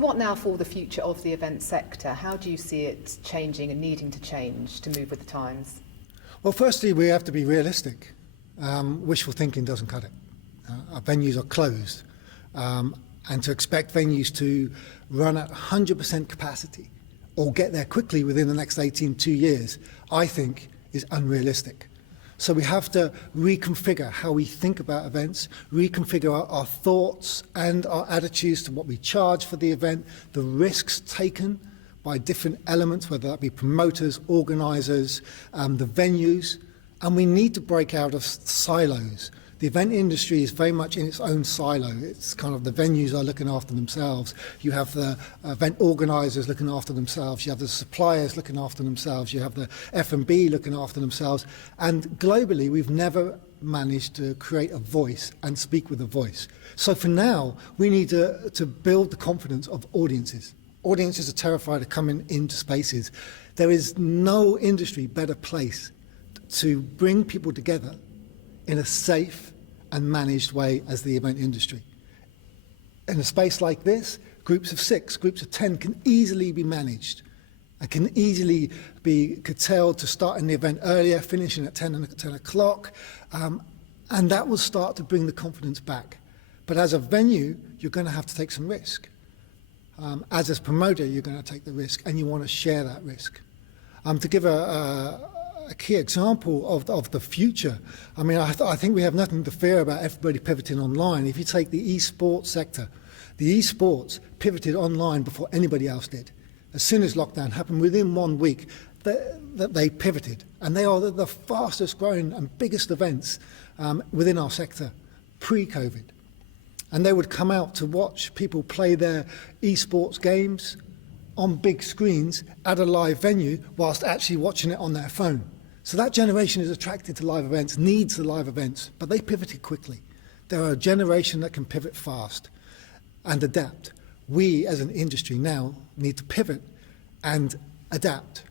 So what now for the future of the event sector? How do you see it changing and needing to change to move with the times? Well, firstly, we have to be realistic. Wishful thinking doesn't cut it. Our venues are closed. And to expect venues to run at 100% capacity or get there quickly within the next 2 years, I think is unrealistic. So we have to reconfigure how we think about events, reconfigure our thoughts and our attitudes to what we charge for the event, the risks taken by different elements, whether that be promoters, organisers, the venues, and we need to break out of silos. The event industry is very much in its own silo. It's kind of the venues are looking after themselves. You have the event organisers looking after themselves. You have the suppliers looking after themselves. You have the F&B looking after themselves. And globally, we've never managed to create a voice and speak with a voice. So for now, we need to build the confidence of audiences. Audiences are terrified of coming into spaces. There is no industry better place to bring people together in a safe and managed way as the event industry. In a space like this, groups of 6, groups of 10 can easily be managed and can easily be curtailed to starting the event earlier, finishing at 10 o'clock, and that will start to bring the confidence back. But as a venue, you're going to have to take some risk. As a promoter, you're going to take the risk, and you want to share that risk. To give a key example of the future, I mean, I think we have nothing to fear about everybody pivoting online. If you take the esports sector, the esports pivoted online before anybody else did. As soon as lockdown happened, within 1 week, they pivoted. And they are the fastest growing and biggest events within our sector pre-COVID. And they would come out to watch people play their esports games on big screens at a live venue whilst actually watching it on their phone. So that generation is attracted to live events, needs the live events, but they pivoted quickly. They're a generation that can pivot fast and adapt. We as an industry now need to pivot and adapt,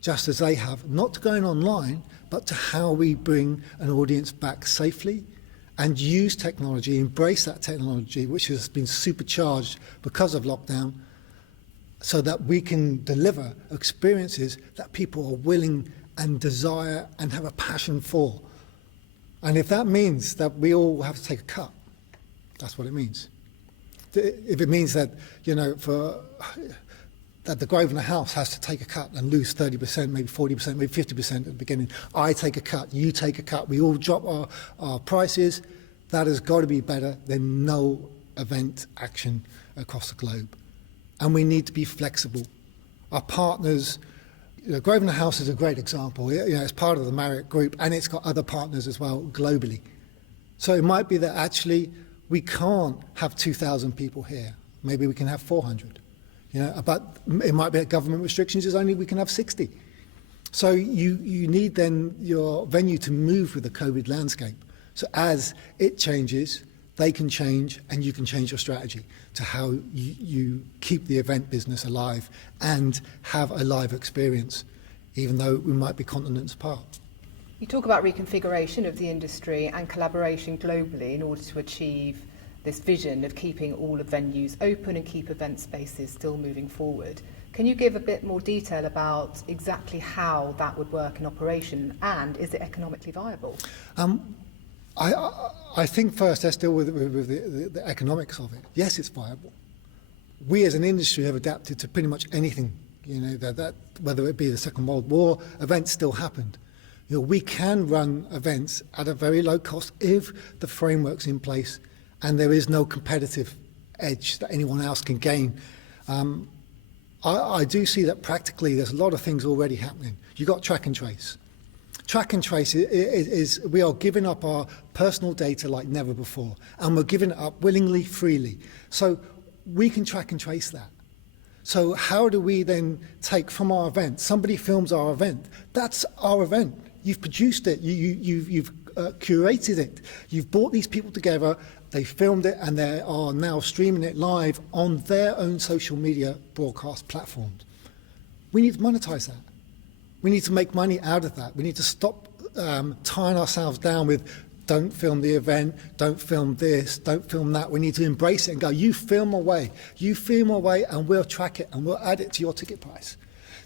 just as they have, not to going online, but to how we bring an audience back safely and use technology, embrace that technology, which has been supercharged because of lockdown, so that we can deliver experiences that people are willing and desire and have a passion for. And if that means that we all have to take a cut, that's what it means. If it means that, you know, that the Grosvenor House has to take a cut and lose 30%, maybe 40%, maybe 50% at the beginning, I take a cut, you take a cut, we all drop our prices, that has got to be better than no event action across the globe. And we need to be flexible. Our partners, Grosvenor House is a great example. It's part of the Marriott Group, and it's got other partners as well globally. So it might be that actually we can't have 2,000 people here. Maybe we can have 400. But it might be that government restrictions is only we can have 60. So you need then your venue to move with the COVID landscape. So as it changes, they can change, and you can change your strategy to how you keep the event business alive and have a live experience, even though we might be continents apart. You talk about reconfiguration of the industry and collaboration globally in order to achieve this vision of keeping all of venues open and keep event spaces still moving forward. Can you give a bit more detail about exactly how that would work in operation, and is it economically viable? I think first let's deal with the economics of it. Yes, it's viable. We as an industry have adapted to pretty much anything, that whether it be the Second World War, events still happened. We can run events at a very low cost if the framework's in place and there is no competitive edge that anyone else can gain. I do see that practically there's a lot of things already happening. You've got track and trace. Track and trace is we are giving up our personal data like never before, and we're giving it up willingly, freely. So we can track and trace that. So how do we then take from our event? Somebody films our event. That's our event. You've produced it. You've curated it. You've brought these people together. They filmed it, and they are now streaming it live on their own social media broadcast platforms. We need to monetize that. We need to make money out of that. We need to stop tying ourselves down with don't film the event, don't film this, don't film that. We need to embrace it and go, you film away, and we'll track it and we'll add it to your ticket price.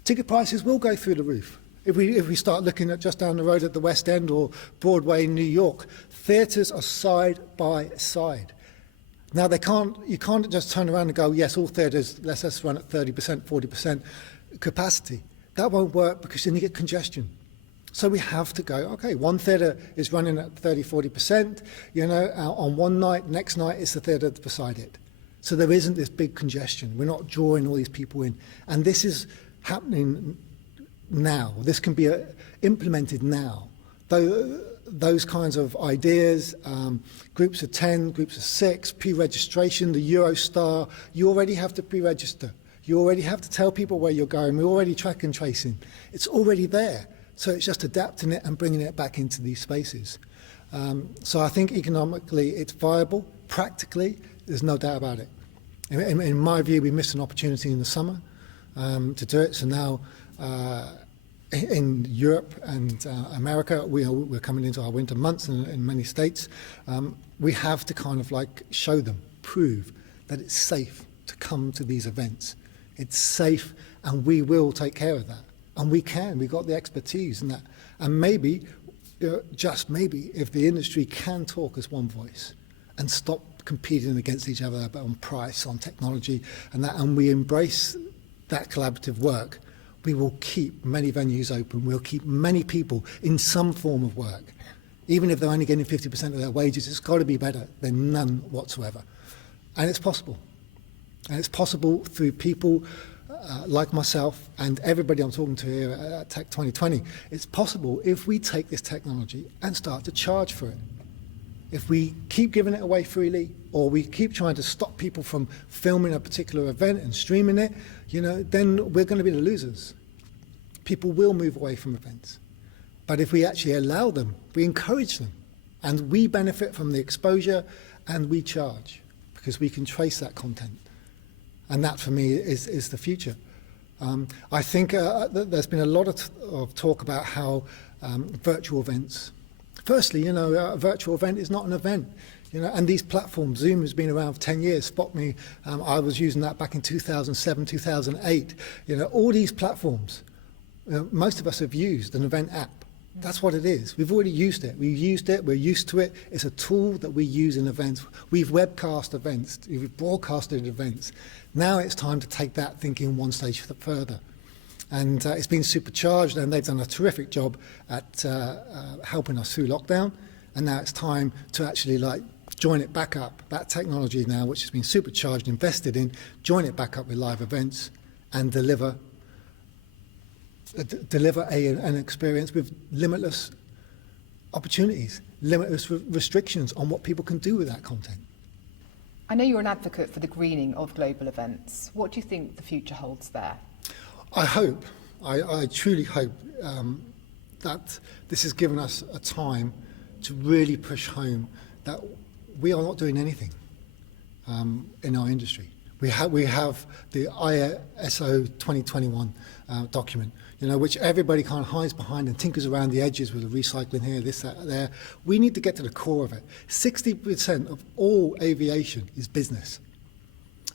Ticket prices will go through the roof. If we start looking at just down the road at the West End or Broadway in New York, theatres are side by side. Now you can't just turn around and go, yes, all theatres, let's run at 30%, 40% capacity. That won't work because then you get congestion. So we have to go, okay, one theatre is running at 30, 40%, on one night, next night it's the theatre beside it. So there isn't this big congestion. We're not drawing all these people in. And this is happening now. This can be implemented now. Those kinds of ideas, groups of 10, groups of 6, pre-registration, the Eurostar, you already have to pre-register. You already have to tell people where you're going. We're already track and tracing. It's already there. So it's just adapting it and bringing it back into these spaces. So I think economically it's viable. Practically, there's no doubt about it. In my view, we missed an opportunity in the summer to do it. So now in Europe and America, we're coming into our winter months in many states. We have to kind of like show them, prove that it's safe to come to these events. It's safe, and we will take care of that. And we've got the expertise in that. And maybe, just maybe, if the industry can talk as one voice and stop competing against each other on price, on technology, and we embrace that collaborative work, we will keep many venues open. We'll keep many people in some form of work. Even if they're only getting 50% of their wages, it's got to be better than none whatsoever. And it's possible. And it's possible through people like myself and everybody I'm talking to here at Tech 2020. It's possible if we take this technology and start to charge for it. If we keep giving it away freely, or we keep trying to stop people from filming a particular event and streaming it, then we're going to be the losers. People will move away from events. But if we actually allow them, we encourage them, and we benefit from the exposure, and we charge, because we can trace that content. And that, for me, is the future. I think there's been a lot of talk about how virtual events. Firstly, a virtual event is not an event. And these platforms, Zoom has been around for 10 years. Spot Me, I was using that back in 2007, 2008. All these platforms, most of us have used an event app. That's what it is. We've already used it. We've used it. We're used to it. It's a tool that we use in events. We've webcast events. We've broadcasted events. Now it's time to take that thinking one stage further. And it's been supercharged, and they've done a terrific job at helping us through lockdown. And now it's time to actually join it back up. That technology now, which has been supercharged, invested in, join it back up with live events and deliver an experience with limitless opportunities, limitless restrictions on what people can do with that content. I know you're an advocate for the greening of global events. What do you think the future holds there? I truly hope that this has given us a time to really push home that we are not doing anything in our industry. We have the ISO 2021 document, which everybody kind of hides behind and tinkers around the edges with the recycling here, this, that, there. We need to get to the core of it. 60% of all aviation is business.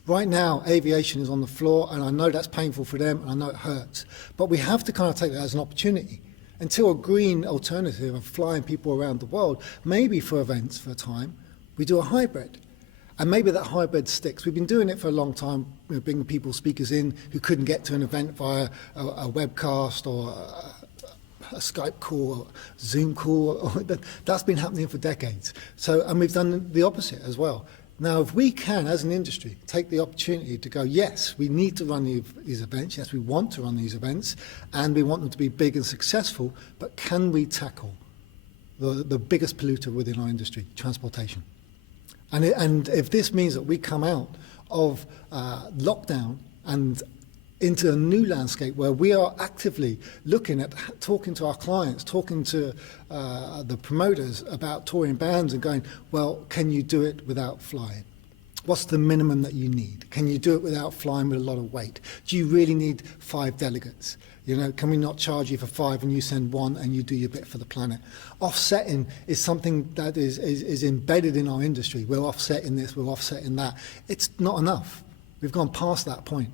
Right now, aviation is on the floor, and I know that's painful for them, and I know it hurts. But we have to kind of take that as an opportunity. Until a green alternative of flying people around the world, maybe for events for a time, we do a hybrid. And maybe that hybrid sticks. We've been doing it for a long time, bringing people, speakers in who couldn't get to an event via a webcast or a Skype call or Zoom call. That's been happening for decades. And we've done the opposite as well. Now, if we can, as an industry, take the opportunity to go, yes, we need to run these events, yes, we want to run these events, and we want them to be big and successful, but can we tackle the biggest polluter within our industry, transportation? And if this means that we come out of lockdown and into a new landscape where we are actively looking at talking to our clients, talking to the promoters about touring bands and going, well, can you do it without flying? What's the minimum that you need? Can you do it without flying with a lot of weight? Do you really need 5 delegates? You know, can we not charge you for 5 and you send 1 and you do your bit for the planet? Offsetting is something that is embedded in our industry. We're offsetting this, we're offsetting that. It's not enough. We've gone past that point.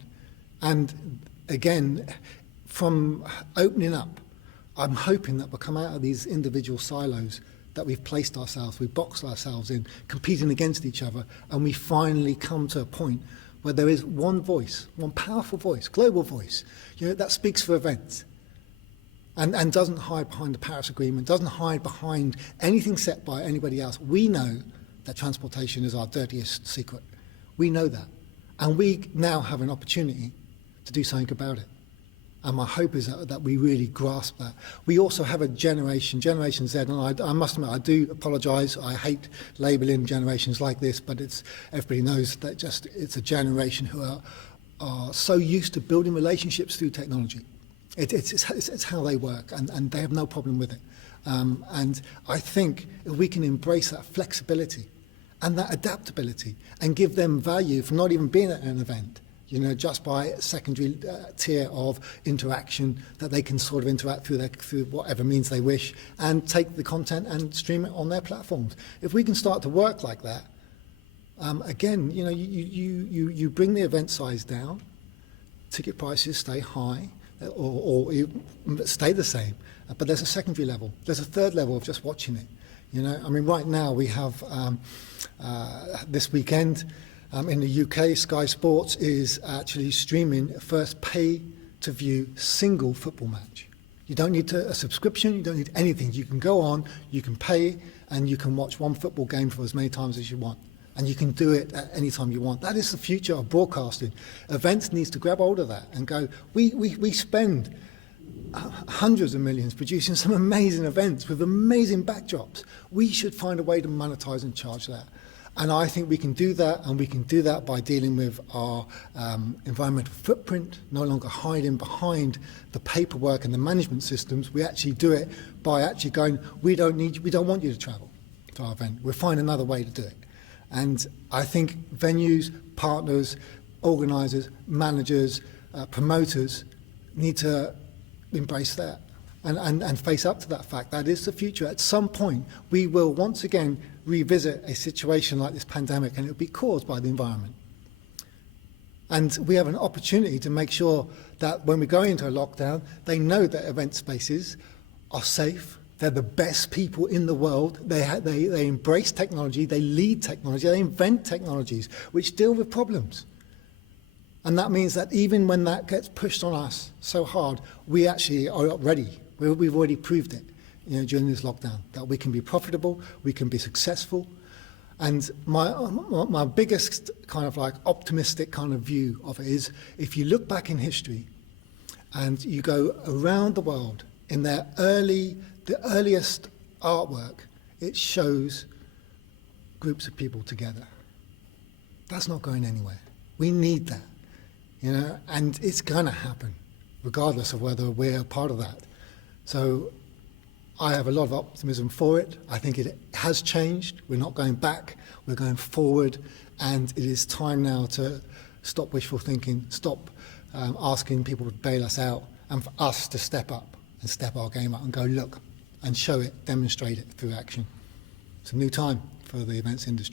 And again, from opening up, I'm hoping that we'll come out of these individual silos that we've placed ourselves, we've boxed ourselves in, competing against each other, and we finally come to a point where there is one voice, one powerful voice, global voice, you know, that speaks for events and doesn't hide behind the Paris Agreement, doesn't hide behind anything set by anybody else. We know that transportation is our dirtiest secret. We know that. And we now have an opportunity to do something about it. And my hope is that we really grasp that. We also have a Generation Z, and I must admit, I do apologise. I hate labelling generations like this, but everybody knows that it's a generation who are so used to building relationships through technology. It's how they work, and they have no problem with it. And I think if we can embrace that flexibility and that adaptability and give them value for not even being at an event, you know, just by a secondary tier of interaction that they can sort of interact through whatever means they wish and take the content and stream it on their platforms. If we can start to work like that, again, you know, you bring the event size down, ticket prices stay high or stay the same, but there's a secondary level. There's a third level of just watching it. You know, I mean, right now we have this weekend, in the UK, Sky Sports is actually streaming first pay-to-view single football match. You don't need a subscription, you don't need anything. You can go on, you can pay, and you can watch one football game for as many times as you want. And you can do it at any time you want. That is the future of broadcasting. Events needs to grab hold of that and go, we spend hundreds of millions producing some amazing events with amazing backdrops. We should find a way to monetize and charge that. And I think we can do that, and we can do that by dealing with our environmental footprint, no longer hiding behind the paperwork and the management systems. We actually do it by actually going, we don't want you to travel to our event. We'll find another way to do it. And I think venues, partners, organisers, managers, promoters need to embrace that and face up to that fact. That is the future. At some point, we will once again revisit a situation like this pandemic, and it will be caused by the environment. And we have an opportunity to make sure that when we go into a lockdown, they know that event spaces are safe. They're the best people in the world. They embrace technology, they lead technology, they invent technologies which deal with problems. And that means that even when that gets pushed on us so hard, we actually are ready. We've already proved it, you know, during this lockdown, that we can be profitable, we can be successful. And my biggest kind of like optimistic kind of view of it is, if you look back in history and you go around the world, in the earliest artwork, it shows groups of people together. That's not going anywhere. We need that, you know, and it's going to happen, regardless of whether we're a part of that. So I have a lot of optimism for it. I think it has changed. We're not going back, we're going forward, and it is time now to stop wishful thinking, stop asking people to bail us out, and for us to step up and step our game up and go, look, and show it, demonstrate it through action. It's a new time for the events industry.